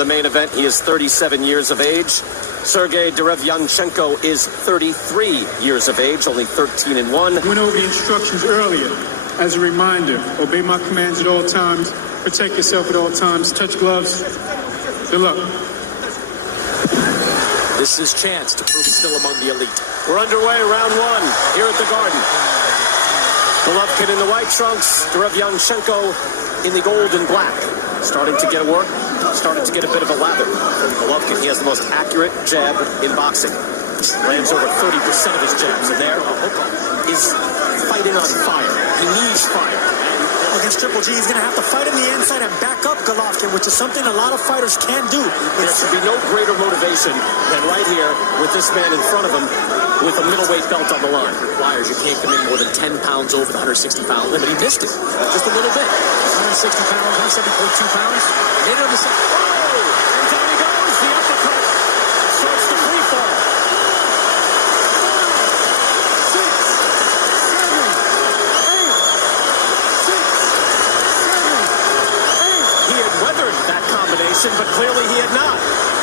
the main event. He is 37 years of age. Sergey Derevyanchenko is 33 years of age, only 13-1. Went over the instructions earlier. As a reminder, obey my commands at all times. Protect yourself at all times. Touch gloves. Good luck. This is his chance to prove he's still among the elite. We're underway, round one, here at the Garden. Golovkin in the white trunks, Derevyanchenko in the gold and black. Starting to get work, starting to get a bit of a lather. Golovkin, he has the most accurate jab in boxing. Lands over 30% of his jabs, and there, Hoka is fighting on fire. He needs fire. Against Triple G, he's going to have to fight on the inside and back up Golovkin, which is something a lot of fighters can't do. There should be no greater motivation than right here with this man in front of him with a middleweight belt on the line. Flyers, you can't come in more than 10 pounds over the 160-pound limit. He missed it just a little bit. 160 pounds, 170.2 pounds. Hit it on the side. Oh! And down he goes. The uppercut starts the free fall. 6, 7, 8, 6, 7, 8. He had weathered that combination, but clearly he had not.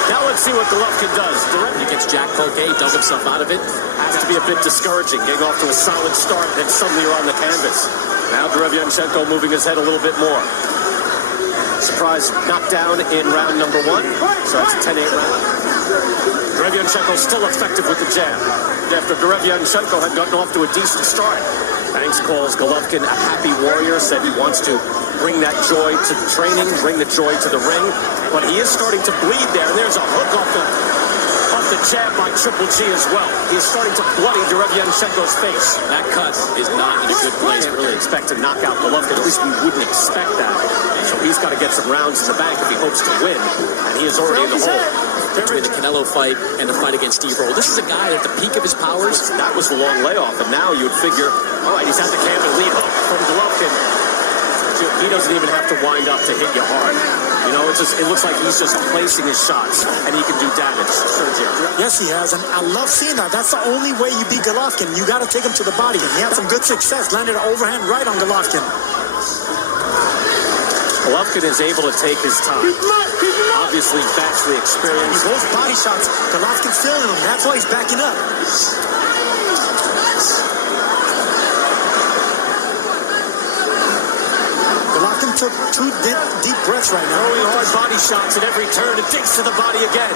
Now let's see what Golovkin does. Derevyanchenko gets Jack Poquet, does himself out of it. Has to be a bit discouraging, getting off to a solid start, then suddenly you're on the canvas. Now Derevyanchenko moving his head a little bit more. Surprise knockdown in round number 1. So that's a 10-8 round. Derevyanchenko still effective with the jab. After Derevyanchenko had gotten off to a decent start. Banks calls Golovkin a happy warrior, said he wants to bring that joy to the training, bring the joy to the ring. But he is starting to bleed there, and there's a hook off the jab by Triple G as well. He is starting to bloody Derevyanchenko's face. That cut is not in a good place. Can't really expect to knock out Golovkin. At least we wouldn't expect that. So he's got to get some rounds in the bank if he hopes to win. And he is already in the hole. Between the Canelo fight and the fight against Steve Roll, this is a guy at the peak of his powers. That was the long layoff, and now you would figure, all right, he's at the camp and lead hook from Golovkin. He doesn't even have to wind up to hit you hard. You know, it looks like he's just placing his shots, and he can do damage. Yes, he has, and I love seeing that. That's the only way you beat Golovkin. You got to take him to the body. He had some good success, landed an overhand right on Golovkin. Golovkin is able to take his time. Obviously, vastly experienced. Those body shots, Golovkin's feeling them. That's why he's backing up. Golovkin took 2 deep breaths right now. Throwing hard body shots at every turn. It digs to the body again.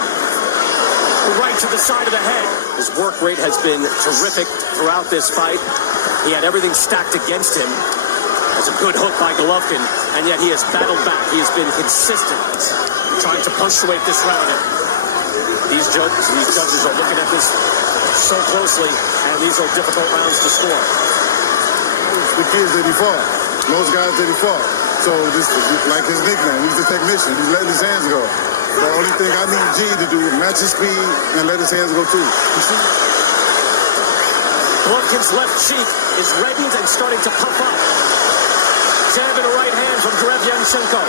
Right to the side of the head. His work rate has been terrific throughout this fight. He had everything stacked against him. It's a good hook by Golovkin, and yet he has battled back. He has been consistent, trying to punctuate this round. These judges are looking at this so closely, and these are difficult rounds to score. The kids that he fought, most guys that he fought. So this is like his nickname. He's the technician. He's letting his hands go. The only thing I need G to do is match his speed and let his hands go too. You see? Golovkin's left cheek is reddened and starting to puff up. Jab in a right hand from Derevyanchenko.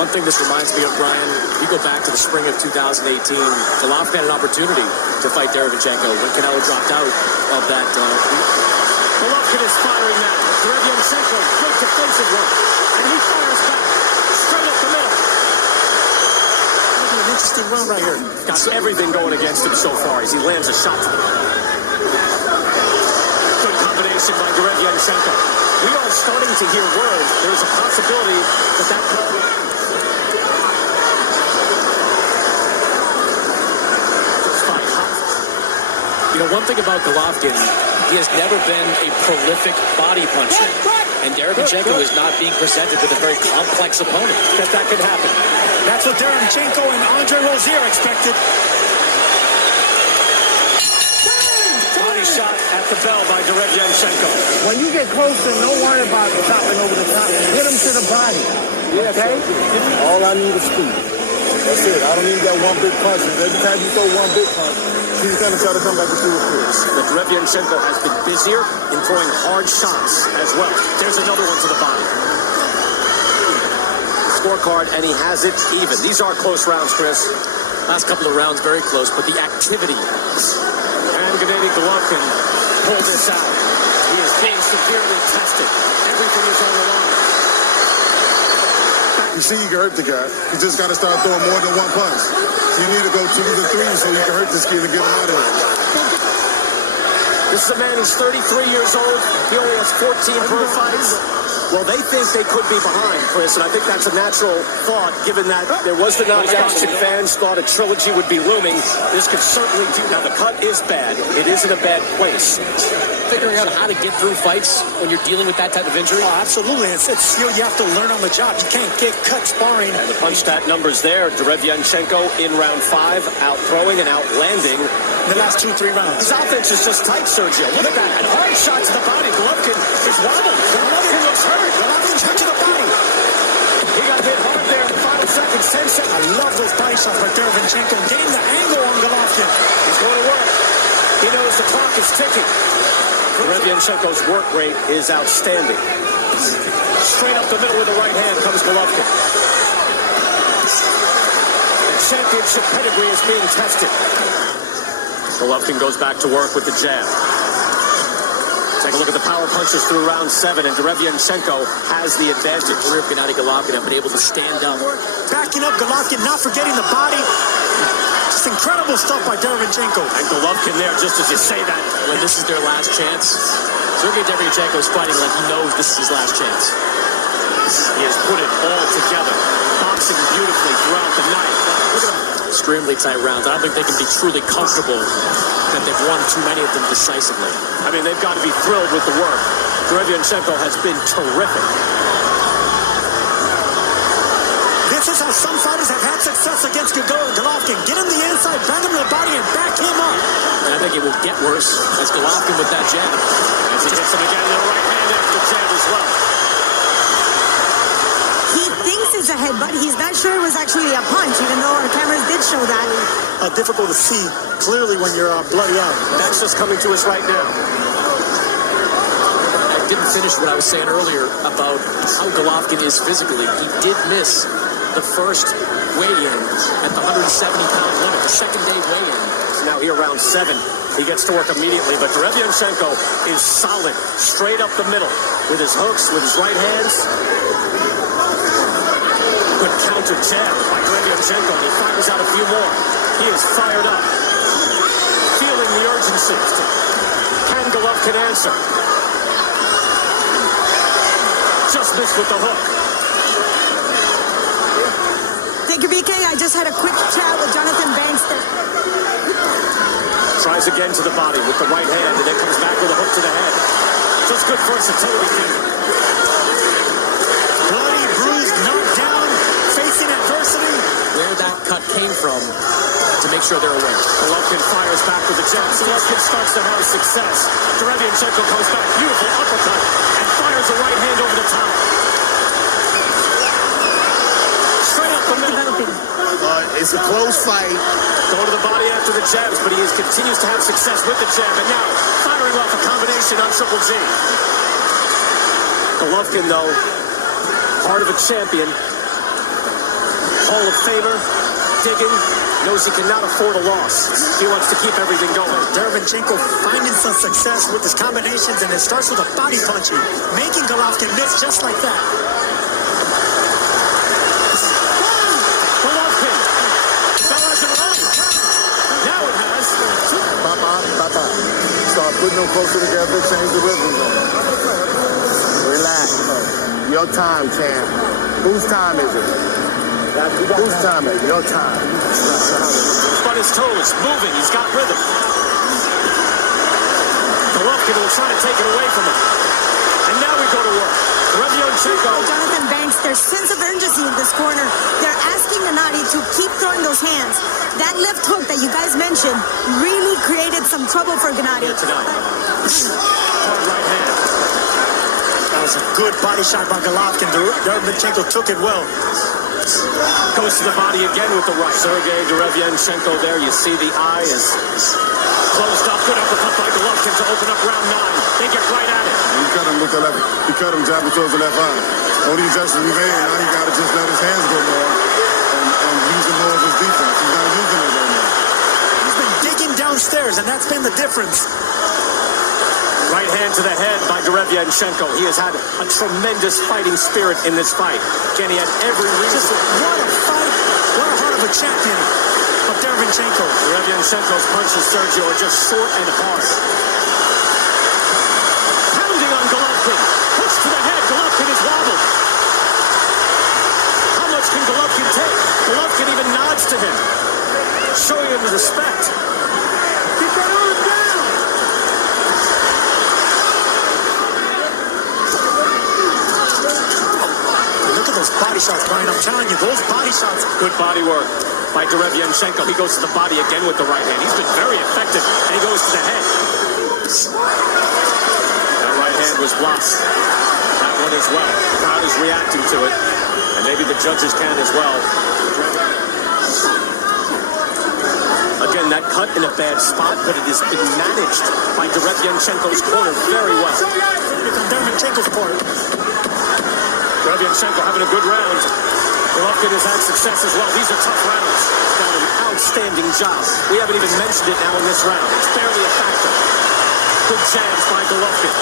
One thing this reminds me of, Brian, we go back to the spring of 2018. Golovkin had an opportunity to fight Derevyanchenko when Canelo dropped out of that. Golovkin is firing now. Derevyanchenko, good defensive work. And he fires back. Straight up the middle. An interesting run right here. Got everything going against him so far as he lands a shot to the body. Good combination by Derevyanchenko. We are starting to hear word. There's a possibility that fight hot. You know, one thing about Golovkin, he has never been a prolific body puncher. And Derevyanchenko is not being presented with a very complex opponent. That could happen. That's what Derevyanchenko and Andre Rozier expected. Body shot at the bell by Derevyanchenko. When you get closer, don't worry about chopping over the top. Hit him to the body. Okay? All I need is speed. That's it. I don't need that one big punch. Every time you throw one big punch, he's going to try to come back with 2 or 3. But Derevyanchenko has been busier in throwing hard shots as well. There's another one to the body. Scorecard, and he has it even. These are close rounds, Chris. Last couple of rounds very close, but the activity. And Gennady Golovkin pulled this out. He is being severely tested. Everything is on the line. You see, you can hurt the guy. You just got to start throwing more than one punch. So you need to go 2 to 3 so you can hurt this kid and get him out of here. This is a man who's 33 years old. He only has 14 pro fights. Well, they think they could be behind, Chris, and I think that's a natural thought, given that there was the knockout and fans thought a trilogy would be looming. This could certainly do. Now, the cut is bad. It is in a bad place. Figuring out how to get through fights when you're dealing with that type of injury? Oh, absolutely. It's skill you have to learn on the job. You can't get cut sparring. And the punch stat numbers there. Derevyanchenko in round 5, out-throwing and out-landing. The last 2-3 rounds. His offense is just tight, Sergio. Look at that. And hard shot to the body. Golovkin is wobbled. Golovkin looks hurt. Golovkin's hurt to the body. He got hit hard there in the final seconds. 10 seconds. I love those body shots by Derevyanchenko. Getting the angle on Golovkin. He's going to work. He knows the clock is ticking. Derevyanchenko's work rate is outstanding. Straight up the middle with the right hand comes Golovkin. The championship pedigree is being tested. Golovkin goes back to work with the jab. Take a look at the power punches through round 7, and Derevyanchenko has the advantage. Career of Gennady Golovkin have been able to stand up. Backing up Golovkin, not forgetting the body. Just incredible stuff by Derevyanchenko. And Golovkin there, just as you say that, When this is their last chance, Sergey Derevyanchenko is fighting like he knows this is his last chance. he has put it all together, boxing beautifully throughout the night. Look at him. Extremely tight rounds. I don't think they can be truly comfortable that they've won too many of them decisively. I mean, they've got to be thrilled with the work. Derevyanchenko has been terrific. This is how some fighters have had success against Golovkin. Get him the inside, bang him to the body, and back him up. And I think it will get worse as Golovkin with that jab. As he hits him again in the right hand after the jab as well. He thinks it's a headbutt. He's not sure it was actually a punch, even though our cameras did show that. Difficult to see clearly when you're bloody out. That's just coming to us right now. I didn't finish what I was saying earlier about how Golovkin is physically. He did miss the first weigh-in at the 170-pound limit, the second day weigh-in. Now here round 7. He gets to work immediately, but Derevyanchenko is solid, straight up the middle, with his hooks, with his right hands. Good counter jab by Derevyanchenko. He fires out a few more. He is fired up, feeling the urgency. Can Golovkin answer? Just missed with the hook. Thank you, BK. I just had a quick chat with Jonathan Banks. Tries again to the body with the right hand, and then comes back with a hook to the head. Just good versatility there. Bloody, bruised, knocked down, facing adversity. Where that cut came from to make sure they're aware. Golovkin fires back with the jab. Golovkin starts to have success. Derevyanchenko comes back. Beautiful uppercut and fires a right hand over the top. Straight up the middle. It's a close fight. Going to the body after the jabs, but he continues to have success with the jab. And now firing off a combination on Triple G. Golovkin, though, part of a champion. Hall of Famer, digging, knows he cannot afford a loss. He wants to keep everything going. Derevyanchenko finding some success with his combinations, and it starts with a body punching, making Golovkin miss just like that. Golovkin, that wasn't right. Now it has. Papa. Start putting them closer together, change the rhythm. Relax. Your time, champ. Whose time is it? Whose time is it? Your time. On his toes, moving, he's got rhythm. Golovkin will try to take it away from him. And now we go to work. Derevyanchenko. Jonathan Banks, there's sense of urgency in this corner. They're asking Gennady to keep throwing those hands. That left hook that you guys mentioned really created some trouble for Gennady. Here tonight. Hard right hand. That was a good body shot by Golovkin. Derevyanchenko took it well. Goes to the body again with the right. Sergey Derevyanchenko there. You see the eye is closed up. Good uppercut by Golovkin to open up round 9. They get right at it. He cut him with the left. He cut him jabbing towards the left eye. Only adjustment he made. Now he got to just let his hands go more and using more of his defense. He's not using it right now. He's been digging downstairs, and that's been the difference. Right hand hand to the head by Derevyanchenko. He has had a tremendous fighting spirit in this fight. Again, he had every reason. What a fight. What a heart of a champion of Derevyanchenko. Derevyanchenko's punches, Sergio, are just short and hard. Pounding on Golovkin. Push to the head. Golovkin is wobbled. How much can Golovkin take? Golovkin even nods to him, showing him the respect. Keep that arm down. Look at those body shots, Brian. I'm telling you, those body shots. Good body work by Derevyanchenko. He goes to the body again with the right hand. He's been very effective, and he goes to the head. That right hand was blocked. That one as well. The crowd is reacting to it, and maybe the judges can as well. Again, that cut in a bad spot, but it has been managed by Derevyanchenko's corner very well. Derevyanchenko's corner. Derevyanchenko having a good round. Golovkin has had success as well. These are tough rounds. Done an outstanding job. We haven't even mentioned it now in this round. It's barely a factor. Good jabs by Golovkin.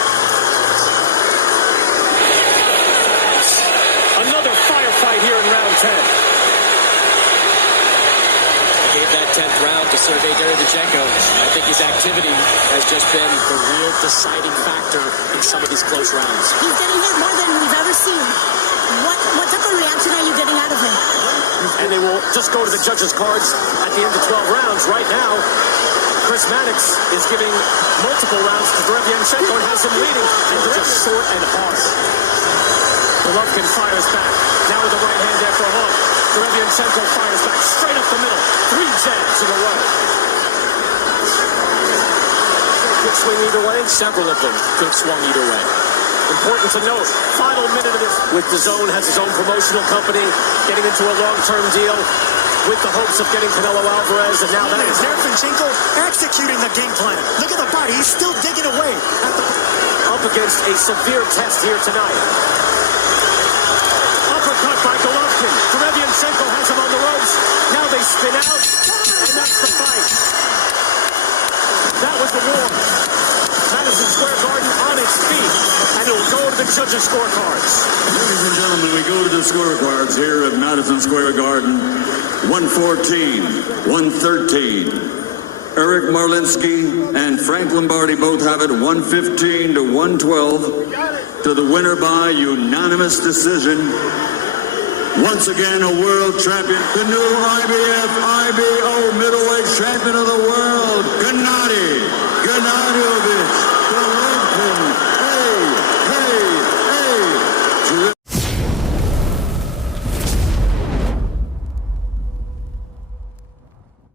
Another firefight here in round 10. Gave that 10th round to Sergey Derevyanchenko. I think his activity has just been the real deciding factor in some of these close rounds. He's getting hit more than we've ever seen. What type of reaction are you getting out of him? And they will just go to the judges' cards at the end of 12 rounds. Right now, Chris Mannix is giving multiple rounds to Derevyanchenko and has him leading. And they're just short and hard. Golovkin fires back. Now with the right hand there for a hook. Derevyanchenko fires back straight up the middle. 3 jabs in a row. Good swing either way. Several of them good swung either way. Important to note, final minute of it with DAZN, has his own promotional company, getting into a long-term deal with the hopes of getting Canelo Alvarez, and now that is Derevyanchenko executing the game plan. Look at the body. He's still digging away. Up against a severe test here tonight. Uppercut by Golovkin. Derevyanchenko has him on the ropes. Now they spin out, and that's the fight. That was the war. Madison Square Garden on its feet, and it'll go to the judges' scorecards. Ladies and gentlemen, we go to the scorecards here at Madison Square Garden. 114, 113. Eric Marlinsky and Frank Lombardi both have it 115 to 112 to the winner by unanimous decision. Once again, a world champion, the new IBF, IBO middleweight champion of the world,